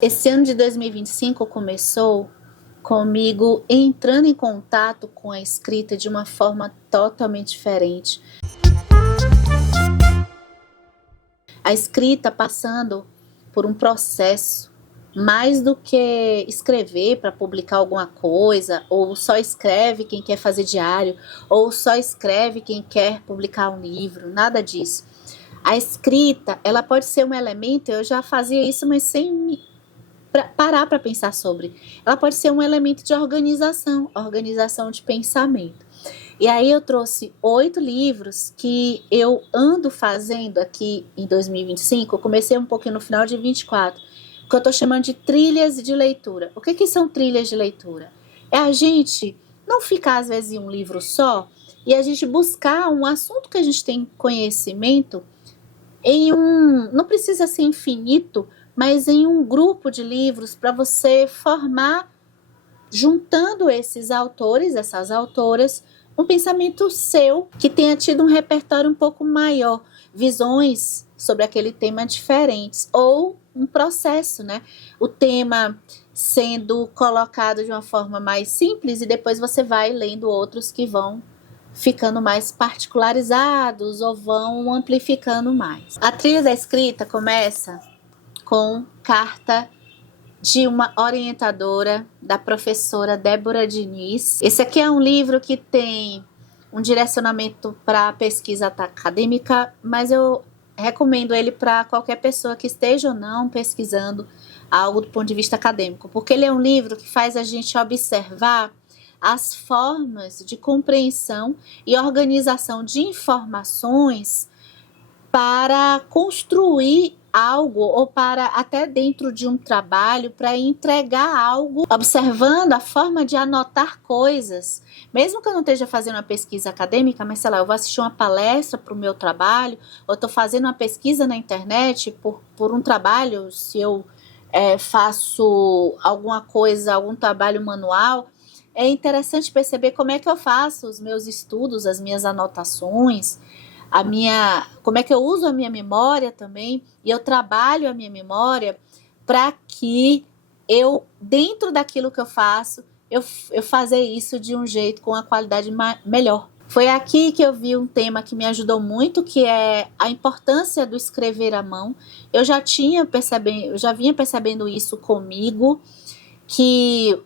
Esse ano de 2025 começou comigo entrando em contato com a escrita de uma forma totalmente diferente. A escrita passando por um processo, mais do que escrever para publicar alguma coisa, ou só escreve quem quer fazer diário, ou só escreve quem quer publicar um livro, nada disso. A escrita, ela pode ser um elemento, eu já fazia isso, mas sem parar para pensar sobre. Ela pode ser um elemento de organização de pensamento. E aí eu trouxe 8 livros que eu ando fazendo aqui em 2025, eu comecei um pouquinho no final de 24, que eu estou chamando de trilhas de leitura. O que são trilhas de leitura? É a gente não ficar às vezes em um livro só e a gente buscar um assunto que a gente tem conhecimento em não precisa ser infinito, mas em um grupo de livros para você formar, juntando esses autores, essas autoras, um pensamento seu que tenha tido um repertório um pouco maior, visões sobre aquele tema diferentes, ou um processo, né? O tema sendo colocado de uma forma mais simples e depois você vai lendo outros que vão ficando mais particularizados ou vão amplificando mais. A trilha da escrita começa com carta de uma orientadora, da professora Débora Diniz. Esse aqui é um livro que tem um direcionamento para pesquisa acadêmica, mas eu recomendo ele para qualquer pessoa que esteja ou não pesquisando algo do ponto de vista acadêmico, porque ele é um livro que faz a gente observar as formas de compreensão e organização de informações para construir algo, ou para até dentro de um trabalho, para entregar algo, observando a forma de anotar coisas. Mesmo que eu não esteja fazendo uma pesquisa acadêmica, mas sei lá, eu vou assistir uma palestra para o meu trabalho, ou estou fazendo uma pesquisa na internet por um trabalho, se eu faço alguma coisa, algum trabalho manual, é interessante perceber como é que eu faço os meus estudos, as minhas anotações, como é que eu uso a minha memória também, e eu trabalho a minha memória para que eu, dentro daquilo que eu faço, eu fazer isso de um jeito com a qualidade melhor. Foi aqui que eu vi um tema que me ajudou muito, que é a importância do escrever à mão. Eu já vinha percebendo isso comigo, que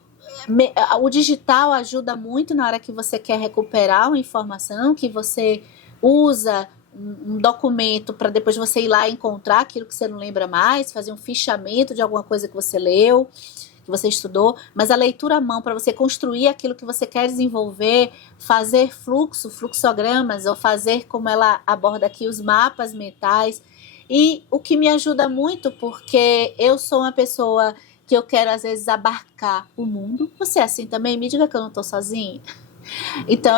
o digital ajuda muito na hora que você quer recuperar uma informação, que você usa um documento para depois você ir lá encontrar aquilo que você não lembra mais, fazer um fichamento de alguma coisa que você leu, que você estudou, mas a leitura à mão para você construir aquilo que você quer desenvolver, fazer fluxogramas, ou fazer, como ela aborda aqui, os mapas mentais. E o que me ajuda muito, porque eu sou uma pessoa que eu quero às vezes abarcar o mundo. Você é assim também? Me diga que eu não estou sozinha. Então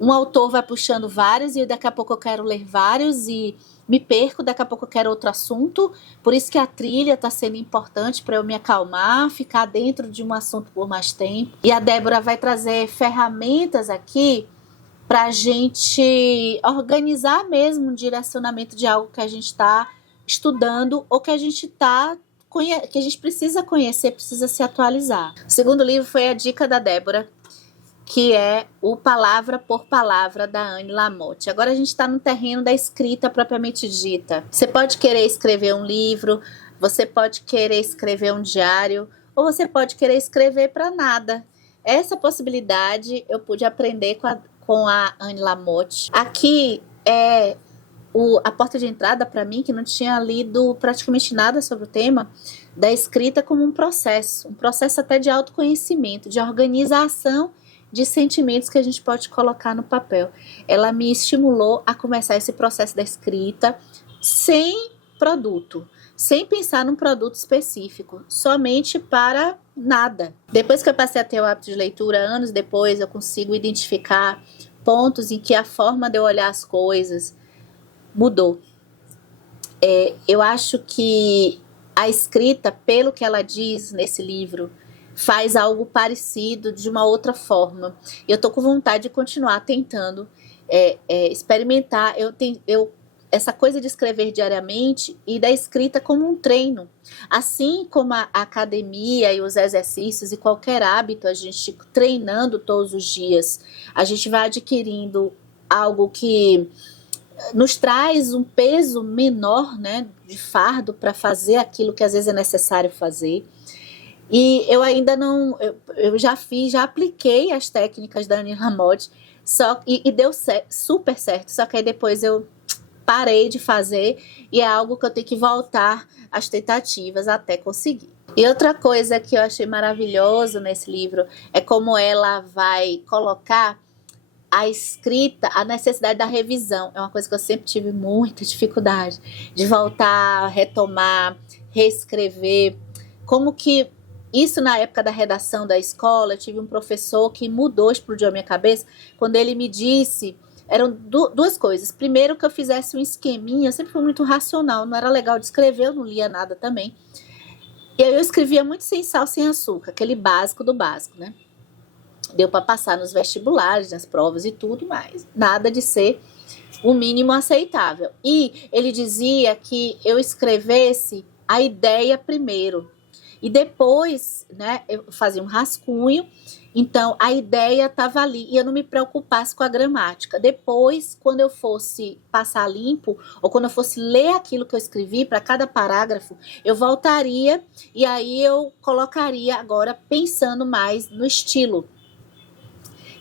um autor vai puxando vários e daqui a pouco eu quero ler vários e me perco, daqui a pouco eu quero outro assunto. Por isso que a trilha está sendo importante para eu me acalmar, ficar dentro de um assunto por mais tempo. E a Débora vai trazer ferramentas aqui para a gente organizar mesmo um direcionamento de algo que a gente está estudando ou que a gente precisa conhecer, precisa se atualizar. O segundo livro foi a dica da Débora, que é o Palavra por Palavra, da Anne Lamott. Agora a gente está no terreno da escrita propriamente dita. Você pode querer escrever um livro, você pode querer escrever um diário, ou você pode querer escrever para nada. Essa possibilidade eu pude aprender com a Anne Lamott. Aqui é a porta de entrada para mim, que não tinha lido praticamente nada sobre o tema, da escrita como um processo até de autoconhecimento, de organização de sentimentos que a gente pode colocar no papel. Ela me estimulou a começar esse processo da escrita sem produto, sem pensar num produto específico, somente para nada. Depois que eu passei a ter o hábito de leitura, anos depois, eu consigo identificar pontos em que a forma de eu olhar as coisas mudou. Eu acho que a escrita, pelo que ela diz nesse livro, faz algo parecido de uma outra forma. Eu tô com vontade de continuar tentando experimentar. essa coisa de escrever diariamente e da escrita como um treino. Assim como a academia e os exercícios e qualquer hábito, a gente treinando todos os dias, a gente vai adquirindo algo que nos traz um peso menor, né, de fardo para fazer aquilo que às vezes é necessário fazer. E eu ainda não, eu já apliquei as técnicas da Annie Lamott, e deu super certo, só que aí depois eu parei de fazer e é algo que eu tenho que voltar às tentativas até conseguir. E outra coisa que eu achei maravilhoso nesse livro é como ela vai colocar a escrita, a necessidade da revisão. É uma coisa que eu sempre tive muita dificuldade de voltar, retomar, reescrever. Como que isso na época da redação da escola, eu tive um professor que mudou, explodiu a minha cabeça, quando ele me disse, eram duas coisas. Primeiro, que eu fizesse um esqueminha, eu sempre fui muito racional, não era legal de escrever, eu não lia nada também. E aí eu escrevia muito sem sal, sem açúcar, aquele básico do básico, né? Deu para passar nos vestibulares, nas provas e tudo mais. Nada de ser o mínimo aceitável. E ele dizia que eu escrevesse a ideia primeiro. E depois, né, eu fazia um rascunho. Então, a ideia estava ali e eu não me preocupasse com a gramática. Depois, quando eu fosse passar limpo, ou quando eu fosse ler aquilo que eu escrevi para cada parágrafo, eu voltaria e aí eu colocaria agora pensando mais no estilo.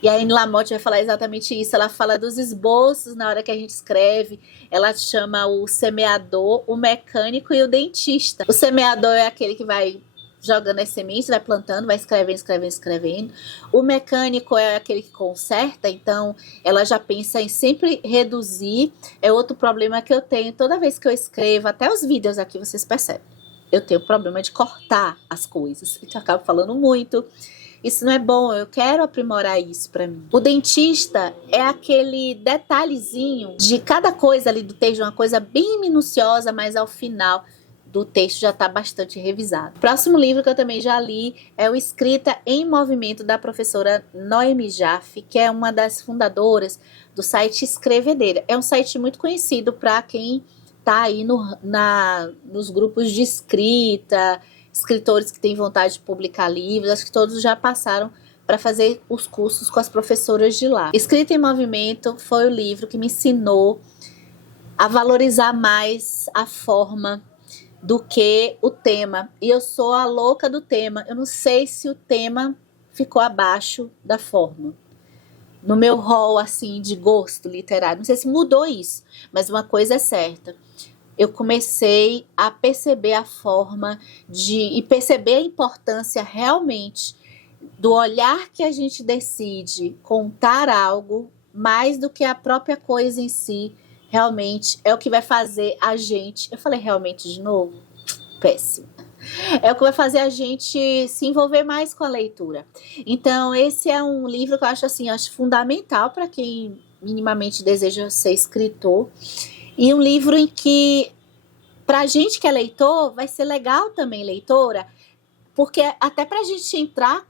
E a Annie Lamott vai falar exatamente isso. Ela fala dos esboços na hora que a gente escreve. Ela chama o semeador, o mecânico e o dentista. O semeador é aquele que vai jogando as sementes, vai plantando, vai escrevendo. O mecânico é aquele que conserta, então ela já pensa em sempre reduzir. É outro problema que eu tenho toda vez que eu escrevo, até os vídeos aqui vocês percebem. Eu tenho problema de cortar as coisas. Eu acabo falando muito. Isso não é bom, eu quero aprimorar isso para mim. O dentista é aquele detalhezinho de cada coisa ali do texto, uma coisa bem minuciosa, mas ao final do texto já está bastante revisado. O próximo livro que eu também já li é o Escrita em Movimento, da professora Noemi Jaffe, que é uma das fundadoras do site Escrevedeira. É um site muito conhecido para quem está aí nos grupos de escrita, escritores que têm vontade de publicar livros. Acho que todos já passaram para fazer os cursos com as professoras de lá. Escrita em Movimento foi o livro que me ensinou a valorizar mais a forma do que o tema. E eu sou a louca do tema. Eu não sei se o tema ficou abaixo da forma. No meu rol, assim, de gosto literário. Não sei se mudou isso, mas uma coisa é certa. Eu comecei a perceber a forma e perceber a importância realmente do olhar que a gente decide contar algo, mais do que a própria coisa em si. Realmente é o que vai fazer a gente... Eu falei realmente de novo? Péssimo. É o que vai fazer a gente se envolver mais com a leitura. Então, esse é um livro que eu acho fundamental para quem minimamente deseja ser escritor. E um livro em que, pra gente que é leitor, vai ser legal também, leitora, porque até pra gente entrar,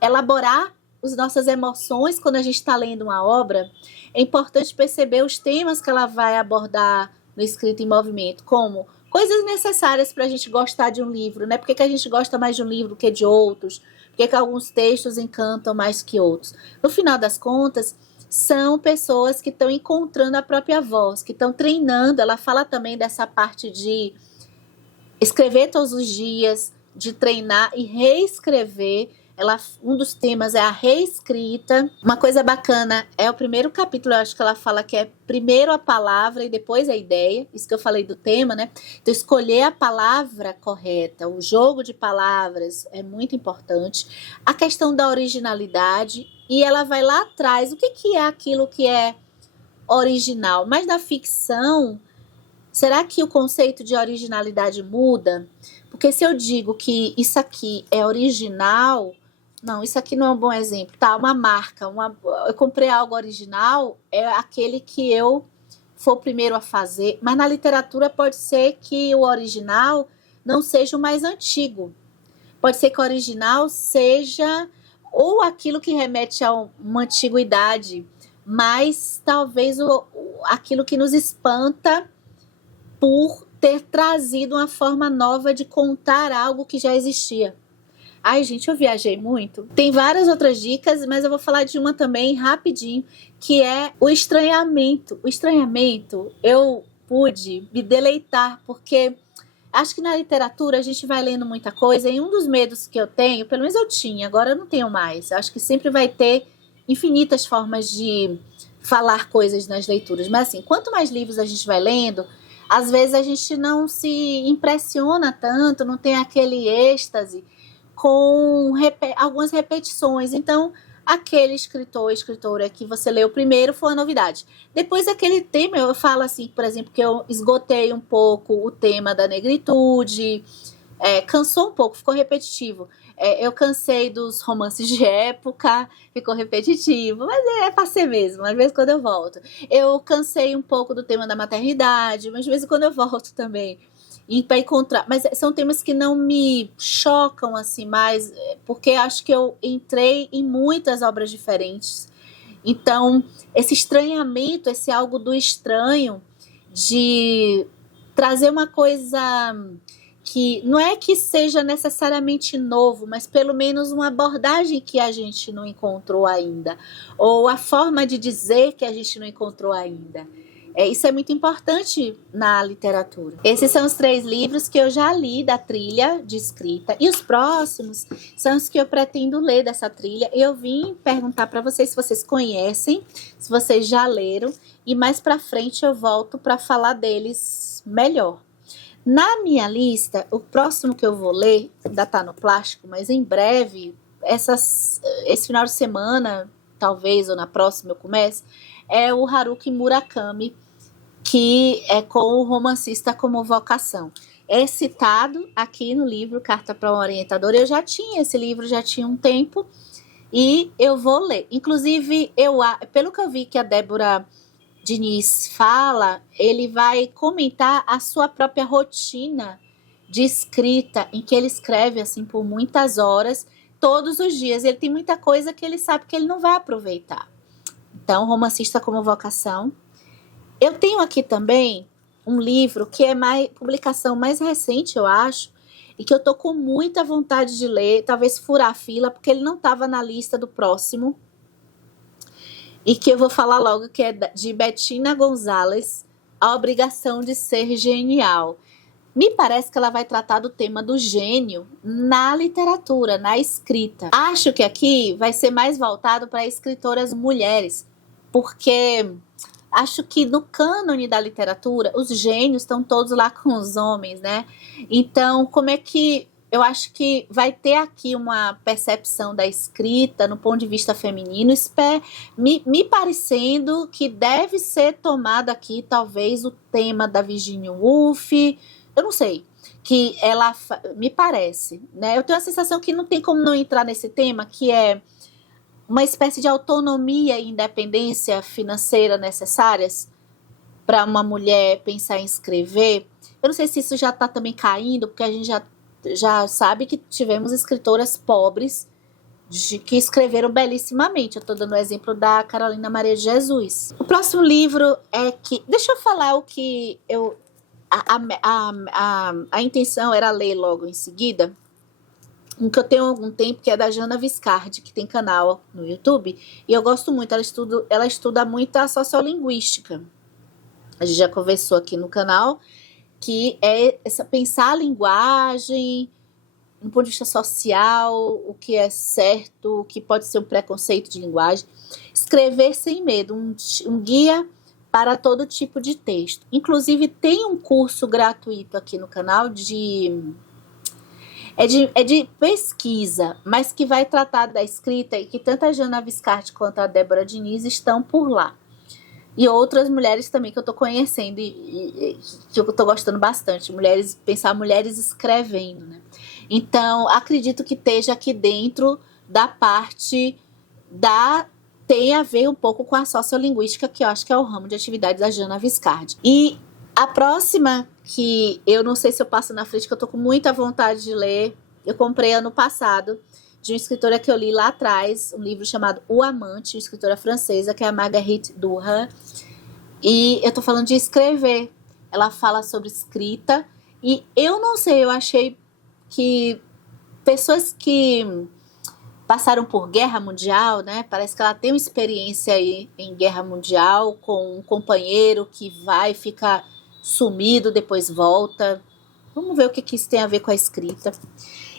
elaborar as nossas emoções quando a gente está lendo uma obra, é importante perceber os temas que ela vai abordar no Escrita em Movimento, como coisas necessárias para a gente gostar de um livro, né? Por que a gente gosta mais de um livro que de outros? Por que alguns textos encantam mais que outros? No final das contas, são pessoas que estão encontrando a própria voz, que estão treinando. Ela fala também dessa parte de escrever todos os dias, de treinar e reescrever. Um dos temas é a reescrita. Uma coisa bacana é o primeiro capítulo, eu acho que ela fala que é primeiro a palavra e depois a ideia. Isso que eu falei do tema, né? Então, escolher a palavra correta, o jogo de palavras é muito importante. A questão da originalidade. E ela vai lá atrás, o que é aquilo que é original? Mas na ficção, será que o conceito de originalidade muda? Porque se eu digo que isso aqui é original, não, isso aqui não é um bom exemplo, tá? Uma marca, eu comprei algo original, é aquele que eu for o primeiro a fazer, mas na literatura pode ser que o original não seja o mais antigo. Pode ser que o original seja ou aquilo que remete a uma antiguidade mas talvez aquilo que nos espanta por ter trazido uma forma nova de contar algo que já existia. Ai, gente, eu viajei muito. Tem várias outras dicas, mas eu vou falar de uma também rapidinho, que é o estranhamento. O estranhamento, eu pude me deleitar, porque acho que na literatura a gente vai lendo muita coisa, e um dos medos que eu tenho, pelo menos eu tinha, agora eu não tenho mais. Acho que sempre vai ter infinitas formas de falar coisas nas leituras. Mas assim, quanto mais livros a gente vai lendo, às vezes a gente não se impressiona tanto, não tem aquele êxtase com algumas repetições. Então, aquele escritor ou escritora que você leu primeiro foi uma novidade. Depois, aquele tema, eu falo assim, por exemplo, que eu esgotei um pouco o tema da negritude, cansou um pouco, ficou repetitivo. Eu cansei dos romances de época, ficou repetitivo, mas é pra ser mesmo, às vezes quando eu volto. Eu cansei um pouco do tema da maternidade, mas de vez em quando eu volto também. E para encontrar, mas são temas que não me chocam assim mais, porque acho que eu entrei em muitas obras diferentes. Então, esse estranhamento, esse algo do estranho, de trazer uma coisa que não é que seja necessariamente novo, mas pelo menos uma abordagem que a gente não encontrou ainda, ou a forma de dizer que a gente não encontrou ainda. Isso é muito importante na literatura. Esses são os 3 livros que eu já li da trilha de escrita. E os próximos são os que eu pretendo ler dessa trilha. Eu vim perguntar para vocês se vocês conhecem, se vocês já leram. E mais para frente eu volto para falar deles melhor. Na minha lista, o próximo que eu vou ler, ainda está no plástico, mas em breve, esse final de semana, talvez, ou na próxima eu comece, é o Haruki Murakami, que é com o romancista como vocação. É citado aqui no livro Carta para uma Orientadora. Eu já tinha esse livro, já tinha um tempo, e eu vou ler. Inclusive, pelo que eu vi que a Débora Diniz fala, ele vai comentar a sua própria rotina de escrita, em que ele escreve assim por muitas horas, todos os dias. Ele tem muita coisa que ele sabe que ele não vai aproveitar. Então, romancista como vocação. Eu tenho aqui também um livro que é publicação mais recente, eu acho, e que eu tô com muita vontade de ler, talvez furar a fila, porque ele não estava na lista do próximo, e que eu vou falar logo, que é de Bettina Gonzalez, A Obrigação de Ser Genial. Me parece que ela vai tratar do tema do gênio na literatura, na escrita. Acho que aqui vai ser mais voltado para escritoras mulheres, porque acho que no cânone da literatura, os gênios estão todos lá com os homens, né? Então, como é que... Eu acho que vai ter aqui uma percepção da escrita no ponto de vista feminino, me parecendo que deve ser tomado aqui, talvez, o tema da Virginia Woolf, eu não sei, que ela... Me parece, né? Eu tenho a sensação que não tem como não entrar nesse tema, que é uma espécie de autonomia e independência financeira necessárias para uma mulher pensar em escrever. Eu não sei se isso já está também caindo, porque a gente já sabe que tivemos escritoras pobres que escreveram belíssimamente. Eu estou dando o exemplo da Carolina Maria de Jesus. O próximo livro é que... Deixa eu falar o que eu... A intenção era ler logo em seguida, um que eu tenho há algum tempo, que é da Jana Viscardi, que tem canal no YouTube, e eu gosto muito, ela estuda muito a sociolinguística. A gente já conversou aqui no canal, que é pensar a linguagem, do ponto de vista social, o que é certo, o que pode ser um preconceito de linguagem. Escrever sem medo, um guia para todo tipo de texto. Inclusive, tem um curso gratuito aqui no canal é de pesquisa, mas que vai tratar da escrita, e que tanto a Jana Viscardi quanto a Débora Diniz estão por lá. E outras mulheres também que eu estou conhecendo e que eu estou gostando bastante. Pensar mulheres escrevendo, né? Então, acredito que esteja aqui dentro da parte tem a ver um pouco com a sociolinguística, que eu acho que é o ramo de atividade da Jana Viscardi. E a próxima, que eu não sei se eu passo na frente, que eu tô com muita vontade de ler, eu comprei ano passado, de uma escritora que eu li lá atrás, um livro chamado O Amante, uma escritora francesa, que é a Marguerite Duras. E eu tô falando de escrever. Ela fala sobre escrita. E eu não sei, eu achei que pessoas que passaram por guerra mundial, né? Parece que ela tem uma experiência aí em guerra mundial com um companheiro que vai ficar sumido, depois volta. Vamos ver o que isso tem a ver com a escrita.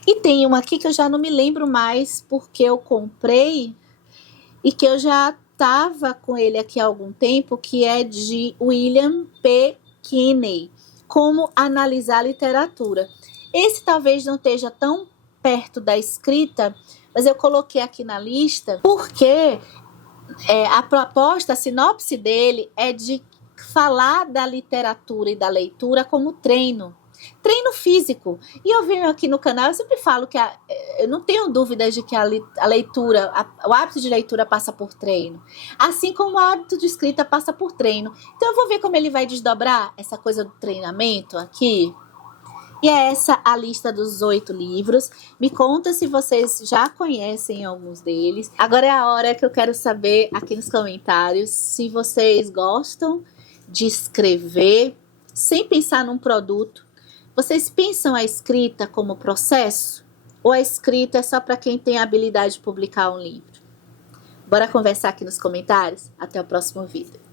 E tem uma aqui que eu já não me lembro mais porque eu comprei e que eu já estava com ele aqui há algum tempo, que é de William P. Kinney, Como Analisar Literatura. Esse talvez não esteja tão perto da escrita, mas eu coloquei aqui na lista porque a proposta, a sinopse dele é de falar da literatura e da leitura como treino físico. E eu venho aqui no canal, eu sempre falo que eu não tenho dúvidas de que a leitura, o hábito de leitura passa por treino, assim como o hábito de escrita passa por treino. Então eu vou ver como ele vai desdobrar essa coisa do treinamento aqui. E é essa a lista dos 8 livros. Me conta se vocês já conhecem alguns deles. Agora é a hora que eu quero saber aqui nos comentários se vocês gostam de escrever sem pensar num produto. Vocês pensam a escrita como processo? Ou a escrita é só para quem tem a habilidade de publicar um livro? Bora conversar aqui nos comentários? Até o próximo vídeo.